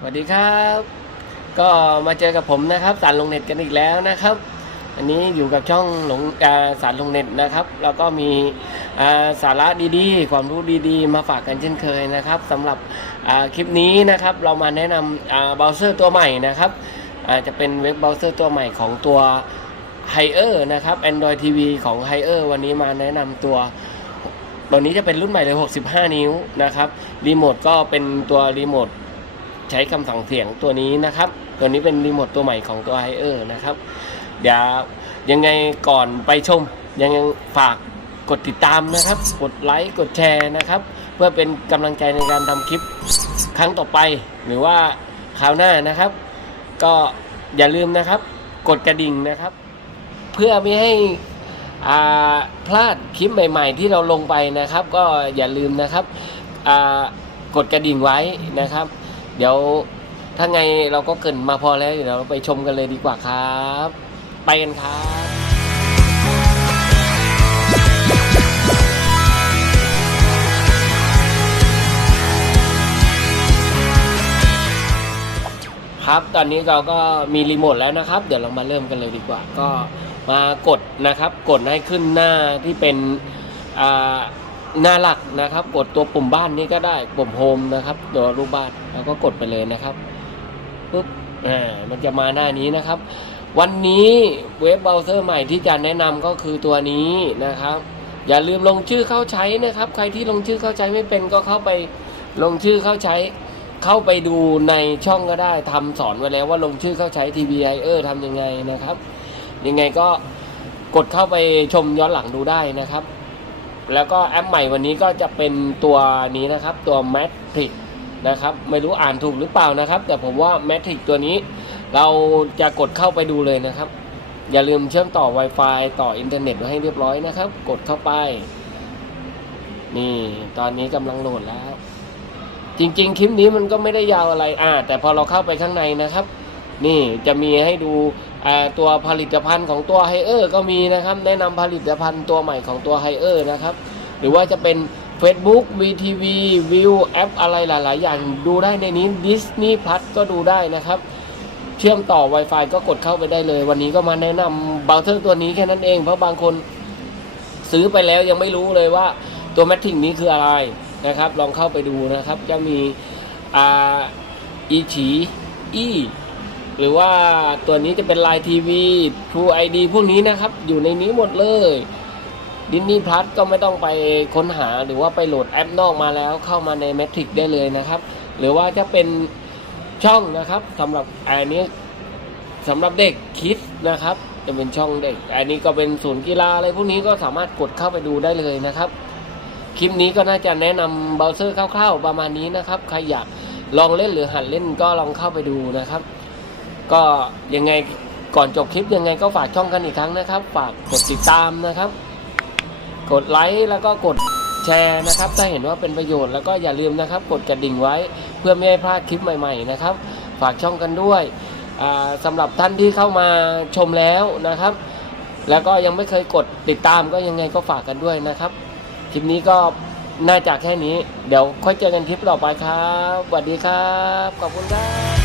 สวัสดีครับ ก็มาเจอกับผมนะครับสารลงเน็ตกันอีกแล้วนะครับ อันนี้อยู่กับช่องหลงสารลงเน็ตนะครับ แล้วก็มีาสาระดีๆ ความรู้ดีๆ มาฝากกันเช่นเคยนะครับสำหรับคลิปนี้นะครับ เรามาแนะนำเบราว์เซอร์ตัวใหม่นะครับจะเป็นเว็บเบราว์เซอร์ตัวใหม่ของตัว h i เออร์นะครับ Android TV ของ h i เออร์วันนี้มาแนะนำตัวตัวนี้จะเป็นรุ่นใหม่เลย 65 นิ้วนะครับรีโมทก็เป็นตัวรีโมท ใช้คำสั่งเสียงตัวนี้นะครับ ตัวนี้เป็นรีโมทตัวใหม่ของตัว h i เออร์นะครับ เดี๋ยวยังไงก่อนไปชม ยังฝากกดติดตามนะครับ กดไลค์กดแชร์นะครับ เพื่อเป็นกำลังใจในการทำคลิปครั้งต่อไป หรือว่าคราวหน้านะครับ ก็อย่าลืมนะครับ กดกระดิ่งนะครับ เพื่อไม่ให้อาพลาดคลิปใหม่ ๆ ที่เราลงไปนะครับ ก็อย่าลืมนะครับกดกระดิ่งไว้นะครับ เดี๋ยวถ้าไงเราก็เกินมาพอแล้วเดี๋ยวเราไปชมกันเลยดีกว่าครับ ไปกันครับครับตอนนี้เราก็มีรีโมทแล้วนะครับ เดี๋ยวเรามาเริ่มกันเลยดีกว่า ก็มากดนะครับ กดให้ขึ้นหน้าที่เป็นอ่า หน้าหลักนะครับ กดตัวปุ่มบ้านนี้ก็ได้ปุ่มโฮมนะครับตัวรูปบ้านแล้วก็กดไปเลยนะครับปุ๊บอ่ามันจะมาหน้านี้นะครับ วันนี้เว็บเบราว์เซอร์ใหม่ที่จะแนะนำก็คือตัวนี้นะครับ อย่าลืมลงชื่อเข้าใช้นะครับ ใครที่ลงชื่อเข้าใช้ไม่เป็นก็เข้าไปลงชื่อเข้าใช้เข้าไปดูในช่องก็ได้ทำสอนไว้แล้วว่าลงชื่อเข้าใช้ TBI เออทำยังไงนะครับ ยังไงก็กดเข้าไปชมย้อนหลังดูได้นะครับ แล้วก็แอปใหม่วันนี้ก็จะเป็นตัวนี้นะครับ ตัว Matrix นะครับ ไม่รู้อ่านถูกหรือเปล่านะครับ แต่ผมว่า Matrix ตัวนี้ เราจะกดเข้าไปดูเลยนะครับ อย่าลืมเชื่อมต่อ Wi-Fi ต่ออินเทอร์เน็ตไว้ให้เรียบร้อยนะครับ กดเข้าไป นี่ ตอนนี้กำลังโหลดแล้ว จริง ๆ คลิปนี้มันก็ไม่ได้ยาวอะไรอ่าแต่พอเราเข้าไปข้างในนะครับ นี่จะมีให้ดู ตัวผลิตภัณฑ์ของตัวไฮเออร์ก็มีนะครับ แนะนำผลิตภัณฑ์ตัวใหม่ของตัวไฮเออร์นะครับ หรือว่าจะเป็น Facebook VTV View แอปอะไรหลาย ๆ อย่างดูได้ในนี้ Disney Plus ก็ดูได้นะครับ เชื่อมต่อ Wi-Fi ก็กดเข้าไปได้เลย วันนี้ก็มาแนะนำเบราว์เซอร์ตัวนี้แค่นั้นเอง เพราะบางคนซื้อไปแล้วยังไม่รู้เลยว่าตัวแมททิงนี้คืออะไรนะครับ ลองเข้าไปดูนะครับ จะมีอีฉีอี หรือว่าตัวนี้จะเป็น Line TV True ID พวกนี้นะครับ อยู่ในนี้หมดเลยดินนี่พลัสก็ไม่ต้องไปค้นหาหรือว่าไปโหลดแอปนอกมาแล้วเข้ามาใน Matrix ได้เลยนะครับ หรือว่าจะเป็นช่องนะครับสำหรับอันนี้สำหรับเด็กคิดนะครับ จะเป็นช่องเด็ก อันนี้ก็เป็นศูนย์กีฬาอะไรพวกนี้ก็สามารถกดเข้าไปดูได้เลยนะครับ คลิปนี้ก็น่าจะแนะนำเบราว์เซอร์คร่าวๆประมาณนี้นะครับ ใครอยากลองเล่นหรือหัดเล่นก็ลองเข้าไปดูนะครับ ก็ยังไงก่อนจบคลิปยังไงก็ฝากช่องกันอีกครั้งนะครับ ฝากกดติดตามนะครับ กดไลค์แล้วก็กดแชร์นะครับ ถ้าเห็นว่าเป็นประโยชน์แล้วก็อย่าลืมนะครับ กดกระดิ่งไว้เพื่อไม่ให้พลาดคลิปใหม่ ๆ นะครับ ฝากช่องกันด้วยอ่าสำหรับท่านที่เข้ามาชมแล้วนะครับ แล้วก็ยังไม่เคยกดติดตามก็ยังไงก็ฝากกันด้วยนะครับ คลิปนี้ก็น่าจะแค่นี้ เดี๋ยวค่อยเจอกันคลิปต่อไปครับสวัสดีครับ ขอบคุณครับ